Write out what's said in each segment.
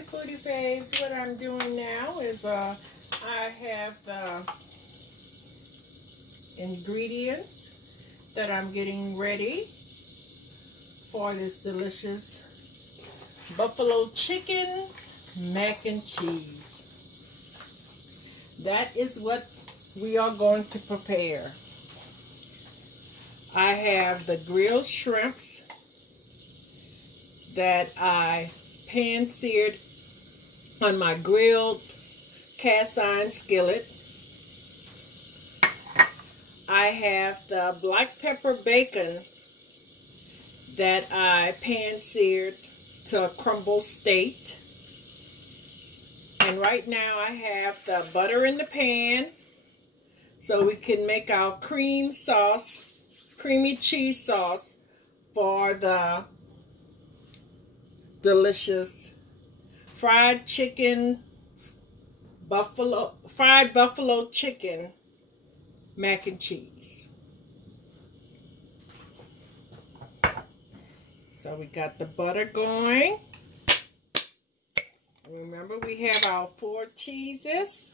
Hey Foodie Faves, what I'm doing now is I have the ingredients that I'm getting ready for this delicious buffalo chicken mac and cheese. That is what we are going to prepare. I have the grilled shrimps that I pan-seared on my grilled cast iron skillet. I have the black pepper bacon that I pan-seared to a crumble state. And right now I have the butter in the pan so we can make our creamy cheese sauce for the delicious fried buffalo chicken mac and cheese. So we got the butter going. Remember, we have our 4 cheeses.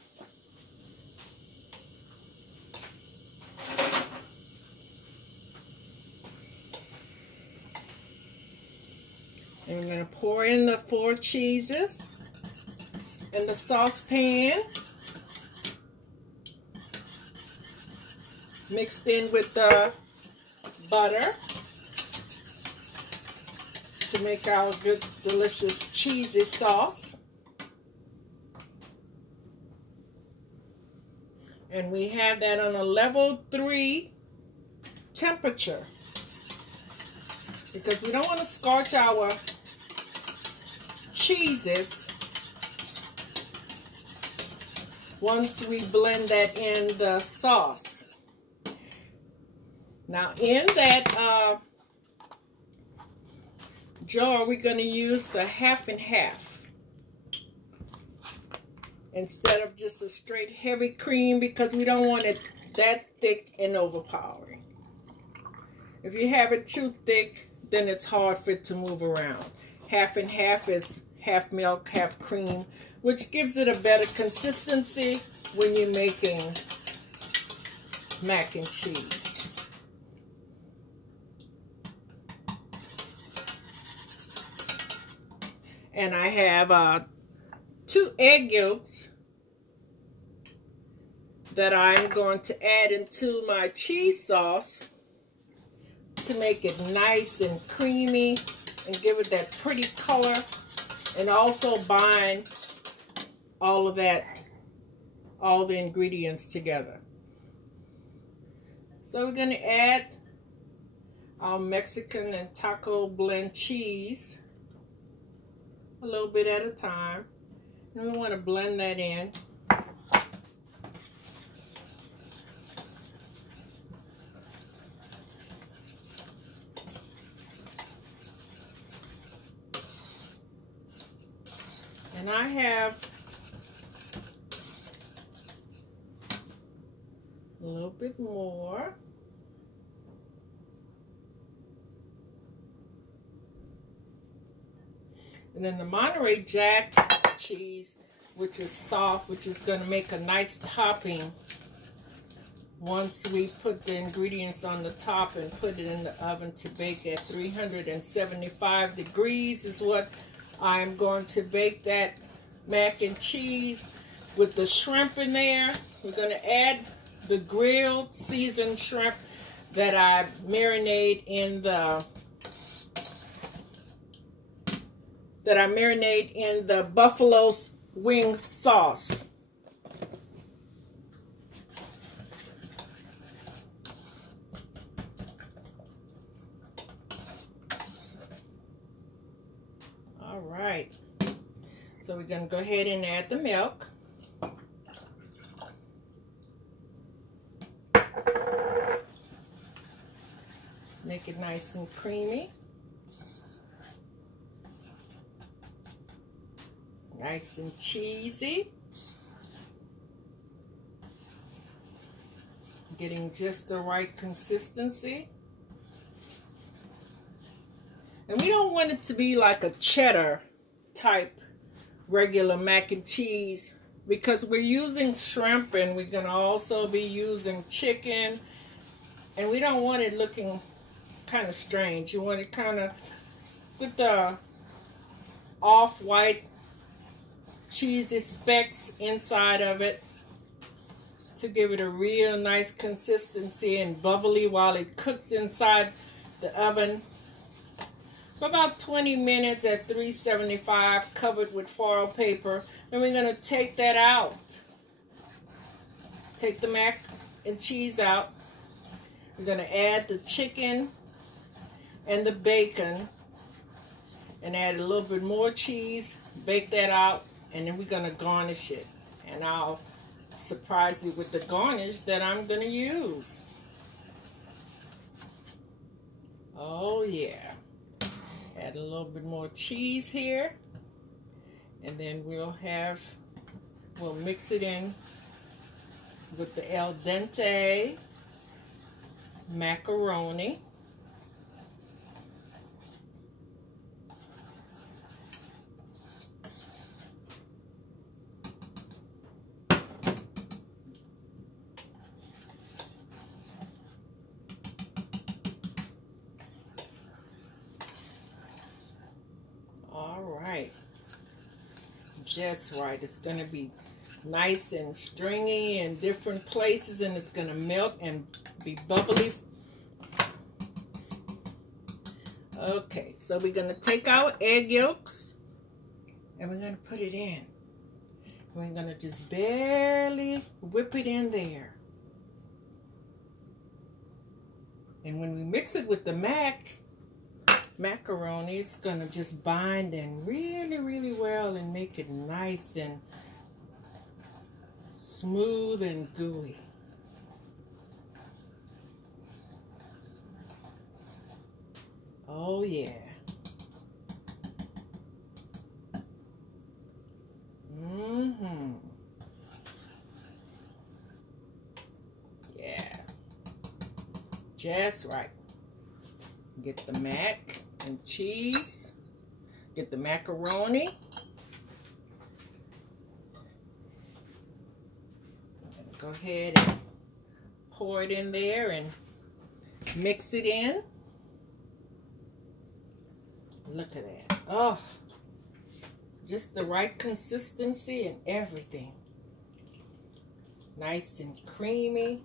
And we're going to pour in the 4 cheeses in the saucepan, mixed in with the butter to make our good, delicious cheesy sauce. And we have that on a level 3 temperature because we don't want to scorch our cheeses once we blend that in the sauce. Now in that jar, we're going to use the half and half instead of just a straight heavy cream because we don't want it that thick and overpowering. If you have it too thick, then it's hard for it to move around. Half and half is half milk, half cream, which gives it a better consistency when you're making mac and cheese. And I have 2 egg yolks that I'm going to add into my cheese sauce to make it nice and creamy and give it that pretty color and also bind all of that, all the ingredients together. So we're going to add our Mexican and taco blend cheese a little bit at a time, and we want to blend that in. And I have a little bit more. And then the Monterey Jack cheese, which is soft, which is going to make a nice topping once we put the ingredients on the top and put it in the oven to bake at 375 degrees is what I'm going to bake that mac and cheese with the shrimp in there. We're going to add the grilled seasoned shrimp that I marinate in the buffalo wing sauce. All right. So we're going to go ahead and add the milk. Make it nice and creamy. Nice and cheesy. Getting just the right consistency. And we don't want it to be like a cheddar type regular mac and cheese because we're using shrimp and we're going to also be using chicken. And we don't want it looking kind of strange. You want it kind of with the off-white cheesy specks inside of it to give it a real nice consistency and bubbly while it cooks inside the oven for about 20 minutes at 375, covered with foil paper. And we're going to take that out. Take the mac and cheese out. We're going to add the chicken and the bacon and add a little bit more cheese, bake that out, and then we're going to garnish it. And I'll surprise you with the garnish that I'm going to use. Oh yeah. Add a little bit more cheese here. And then we'll mix it in with the al dente macaroni. All right. Just right. It's going to be nice and stringy in different places, and it's going to melt and be bubbly. Okay, so we're going to take our egg yolks and we're going to put it in. We're going to just barely whip it in there. And when we mix it with the macaroni, it's going to just bind in really, really well and make it nice and smooth and gooey. Oh yeah. Yeah. Just right. Get the mac and cheese. Get the macaroni. Go ahead and pour it in there and mix it in. Look at that. Oh, just the right consistency and everything. Nice and creamy.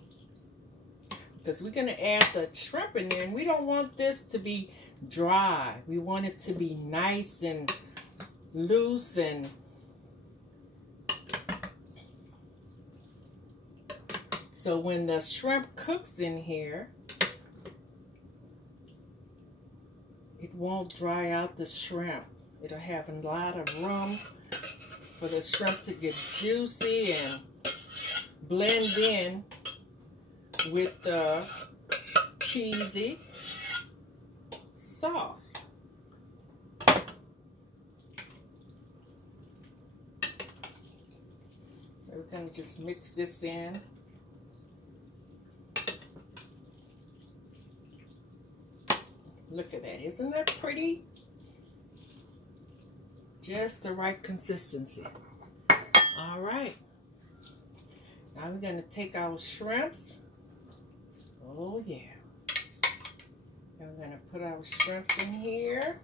Because we're going to add the shrimp in there, and we don't want this to be dry. We want it to be nice and loose and so when the shrimp cooks in here, it won't dry out the shrimp. It'll have a lot of room for the shrimp to get juicy and blend in with the cheesy sauce. So we're going to just mix this in. Look at that. Isn't that pretty? Just the right consistency. All right. Now we're going to take our shrimps. Oh, yeah. And we're going to put our shrimps in here.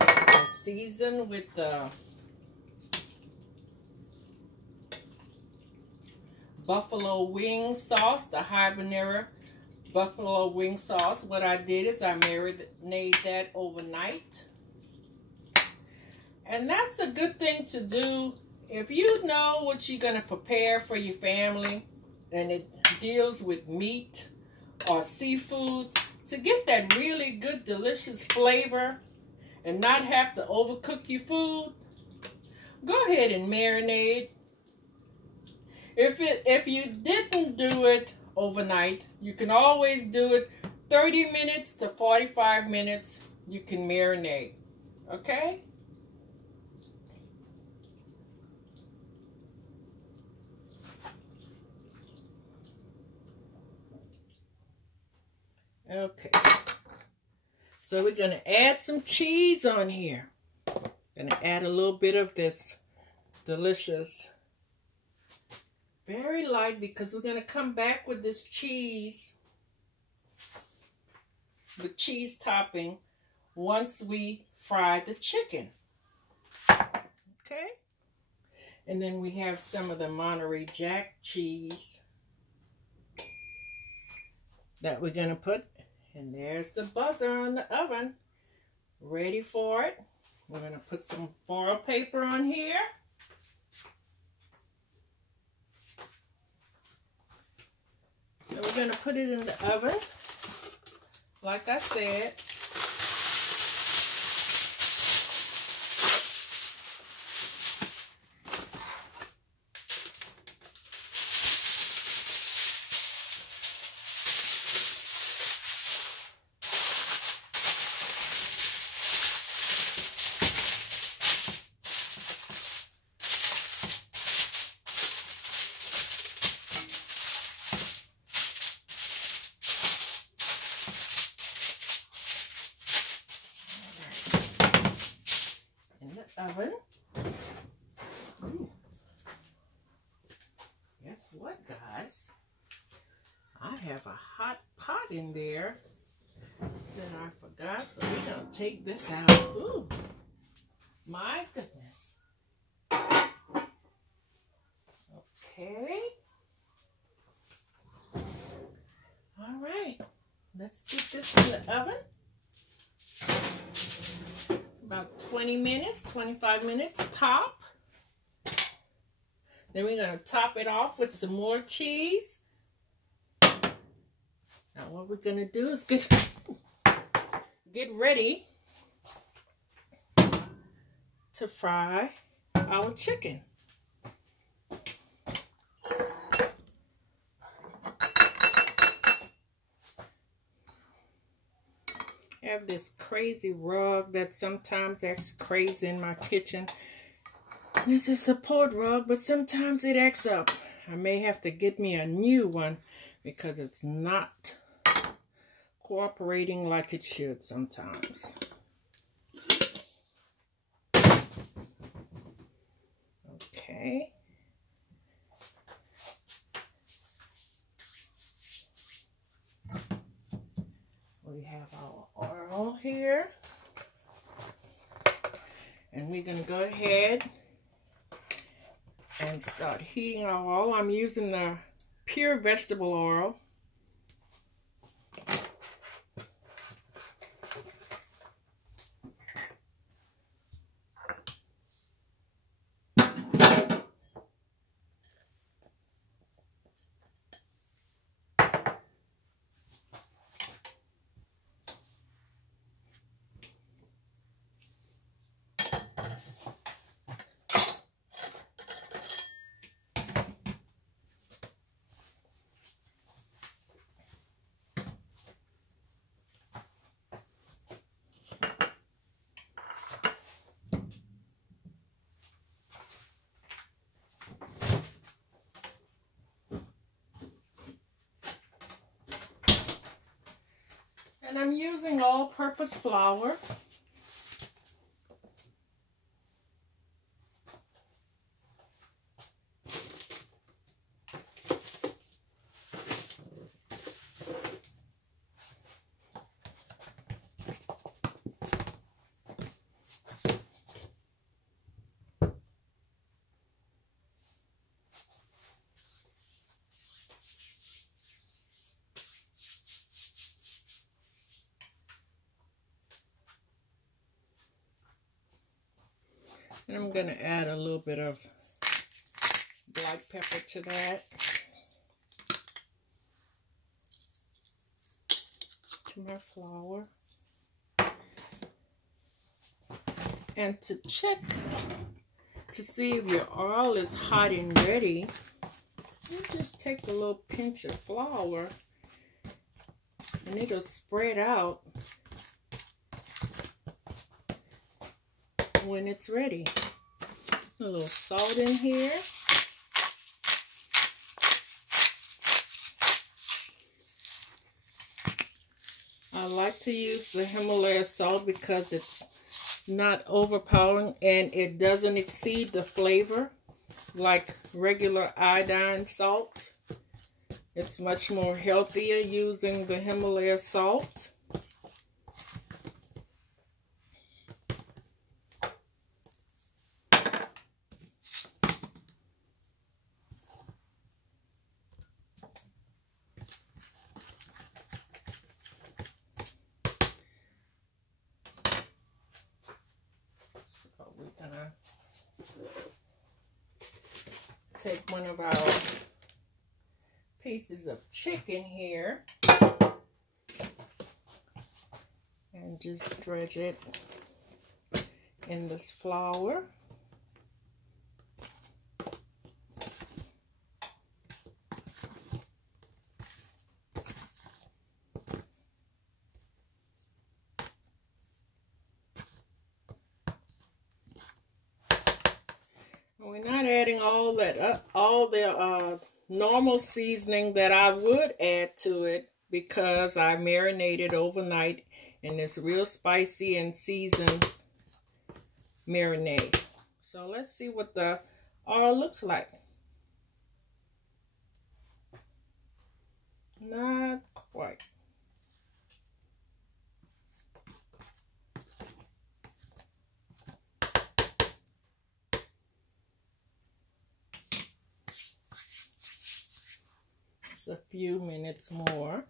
We'll season with the buffalo wing sauce, the habanero buffalo wing sauce. What I did is I marinate that overnight. And that's a good thing to do if you know what you're going to prepare for your family and it deals with meat or seafood, to get that really good, delicious flavor and not have to overcook your food. Go ahead and marinate. If you didn't do it overnight, you can always do it 30 minutes to 45 minutes. You can marinate. Okay? Okay. So we're going to add some cheese on here. Gonna add a little bit of this delicious, very light, because we're gonna come back with this cheese, the cheese topping, once we fry the chicken. Okay? And then we have some of the Monterey Jack cheese that we're gonna put. And there's the buzzer on the oven, ready for it. We're gonna put some foil paper on here. And we're gonna put it in the oven, like I said. Oven. Ooh. Guess what, guys? I have a hot pot in there that I forgot, so we're gonna take this out. Ooh, my goodness. Okay. All right, let's get this in the oven. About 20 minutes, 25 minutes top. Then we're going to top it off with some more cheese. Now what we're going to do is get ready to fry our chicken. I have this crazy rug that sometimes acts crazy in my kitchen. This is a support rug, but sometimes it acts up. I may have to get me a new one because it's not cooperating like it should sometimes. Okay. We have our oil here, and we're going to go ahead and start heating our oil. I'm using the pure vegetable oil. And I'm using all-purpose flour. And I'm going to add a little bit of black pepper to that. To my flour. And to check to see if your oil is hot and ready, you just take a little pinch of flour and it'll spread out when it's ready. A little salt in here. I like to use the Himalaya salt because it's not overpowering, and it doesn't exceed the flavor like regular iodine salt. It's much more healthier using the Himalaya salt. So we're gonna take one of our pieces of chicken here and just dredge it in this flour. We're not adding all the normal seasoning that I would add to it, because I marinated overnight in this real spicy and seasoned marinade. So let's see what the oil looks like. Not quite. Just a few minutes more.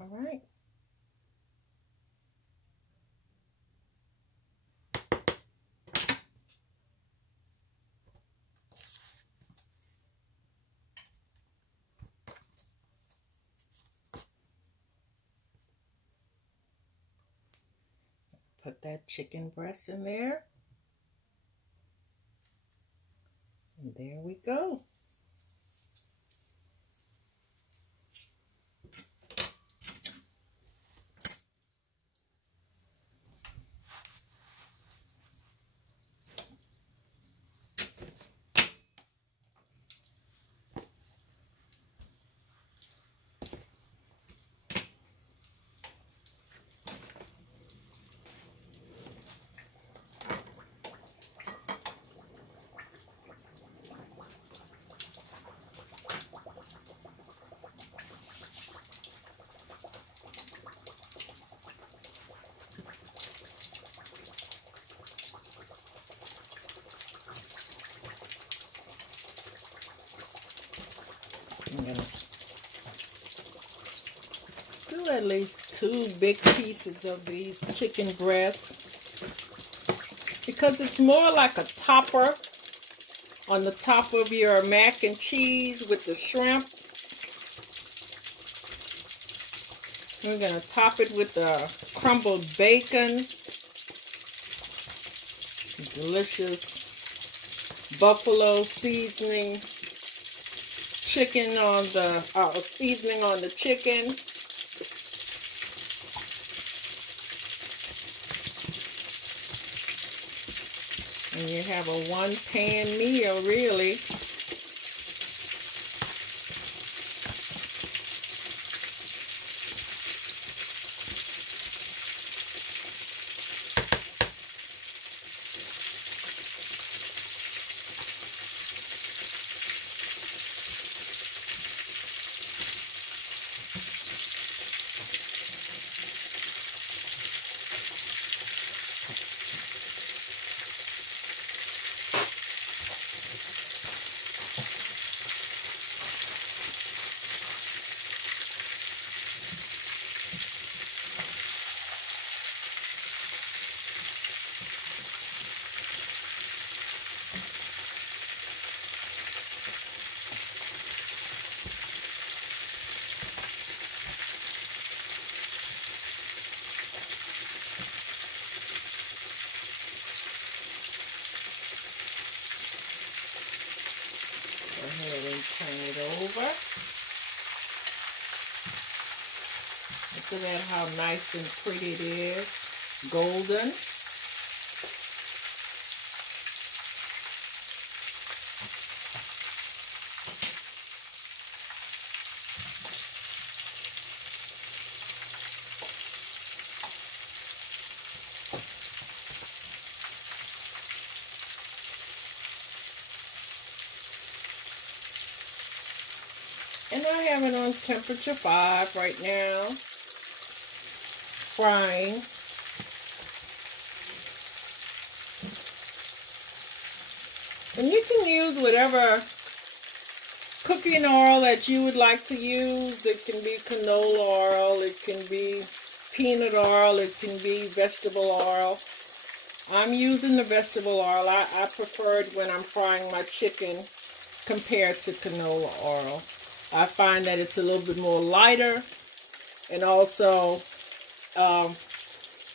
All right. Put that chicken breast in there. And there we go. I'm gonna do at least 2 big pieces of these chicken breasts, because it's more like a topper on the top of your mac and cheese with the shrimp. We're gonna top it with the crumbled bacon, delicious buffalo seasoning chicken on the seasoning on the chicken. And you have a one-pan meal, really. Look at that, how nice and pretty it is. Golden. And I have it on temperature 5 right now, frying. And you can use whatever cooking oil that you would like to use. It can be canola oil, it can be peanut oil, it can be vegetable oil. I'm using the vegetable oil. I prefer it when I'm frying my chicken compared to canola oil. I find that it's a little bit more lighter, and also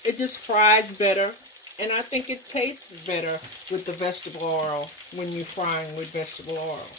it just fries better, and I think it tastes better with the vegetable oil when you're frying with vegetable oil.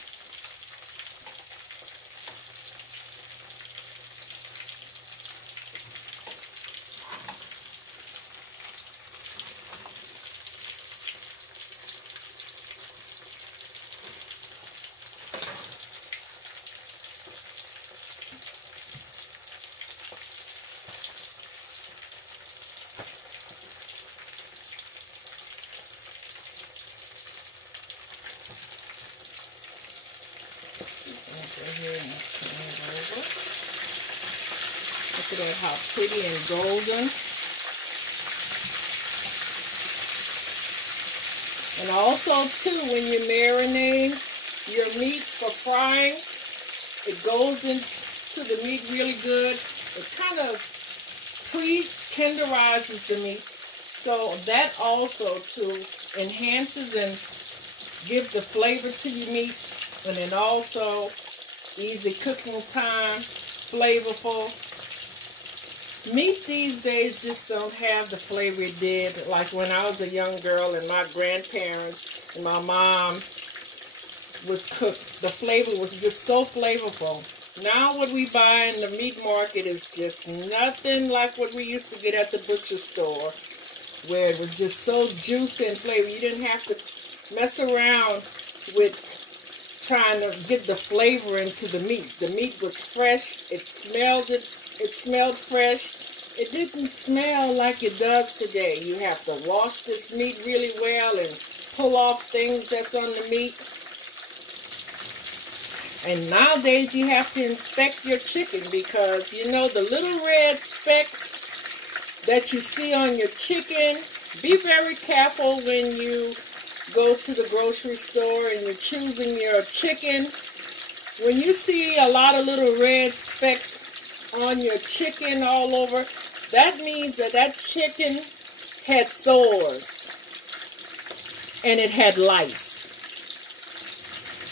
Look at that, how pretty and golden. And also too, when you marinate your meat for frying, it goes into the meat really good. It kind of pre-tenderizes the meat. So that also too enhances and gives the flavor to your meat. And then also easy cooking time, flavorful. Meat these days just don't have the flavor it did like when I was a young girl and my grandparents and my mom would cook. The flavor was just so flavorful. Now what we buy in the meat market is just nothing like what we used to get at the butcher store, where it was just so juicy and flavor. You didn't have to mess around with trying to get the flavor into the meat. The meat was fresh. It smelled fresh. It didn't smell like it does today. You have to wash this meat really well and pull off things that's on the meat. And nowadays you have to inspect your chicken, because you know the little red specks that you see on your chicken. Be very careful when you go to the grocery store and you're choosing your chicken. When you see a lot of little red specks on your chicken all over, that means that that chicken had sores and it had lice.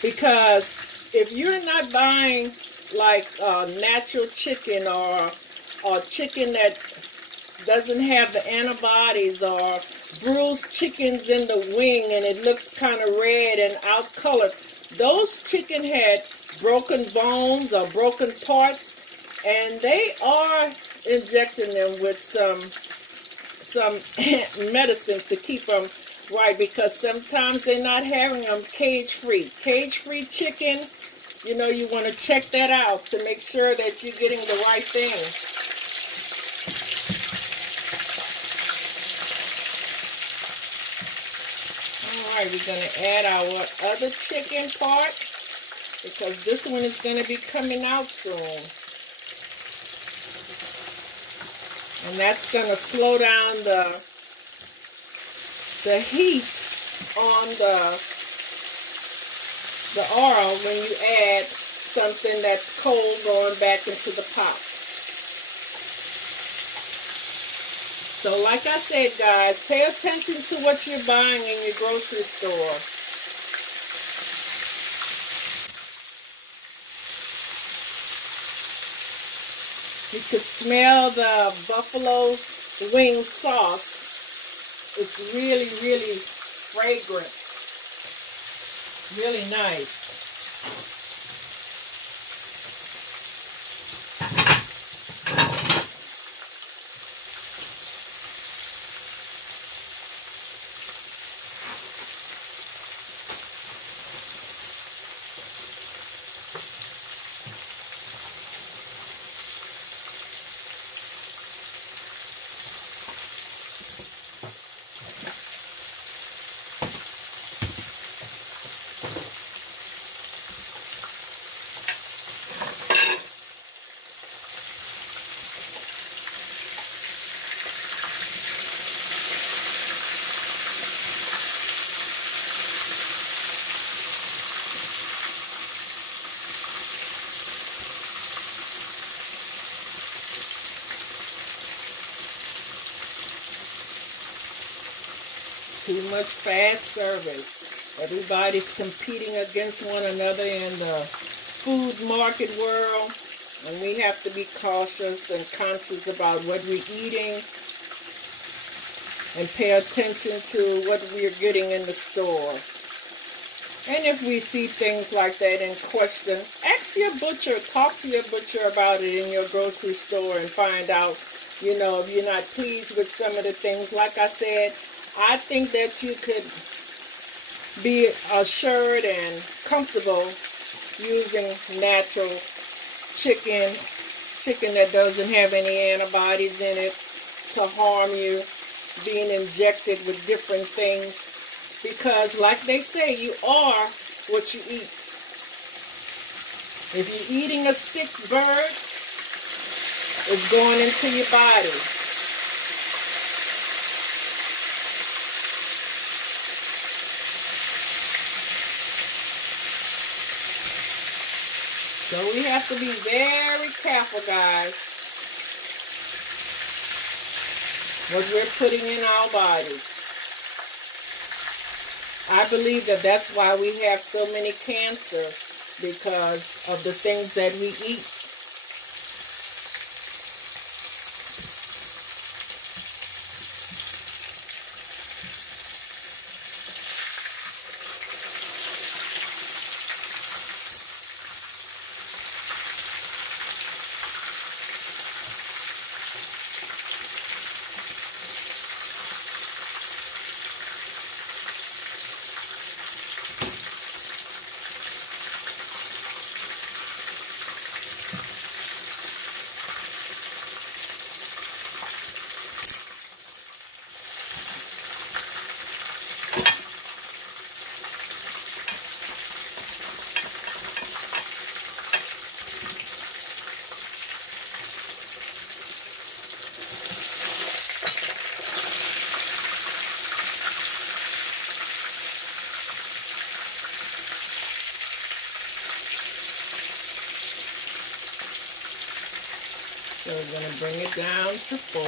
Because if you're not buying like natural chicken, or chicken that doesn't have the antibodies, or bruised chickens in the wing and it looks kind of red and out colored, those chicken had broken bones or broken parts, and they are injecting them with some medicine to keep them right, because sometimes they're not having them cage-free. Cage-free chicken, you know, you want to check that out to make sure that you're getting the right thing. Alright, we're going to add our other chicken part, because this one is going to be coming out soon. And that's going to slow down the heat on the oil when you add something that's cold going back into the pot. So like I said, guys, pay attention to what you're buying in your grocery store. You could smell the buffalo wing sauce. It's really, really fragrant. Really nice. Too much fast service. Everybody's competing against one another in the food market world. And we have to be cautious and conscious about what we're eating and pay attention to what we're getting in the store. And if we see things like that and question, ask your butcher, talk to your butcher about it in your grocery store and find out, you know, if you're not pleased with some of the things. Like I said, I think that you could be assured and comfortable using natural chicken that doesn't have any antibodies in it to harm you, being injected with different things. Because like they say, you are what you eat. If you're eating a sick bird, it's going into your body. So we have to be very careful, guys, what we're putting in our bodies. I believe that that's why we have so many cancers, because of the things that we eat. So we're going to bring it down to 4.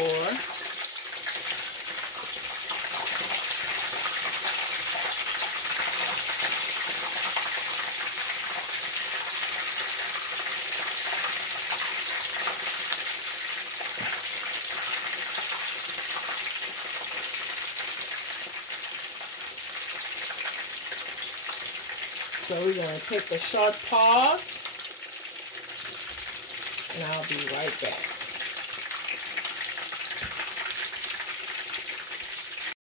So we're going to take a short pause, and I'll be right back.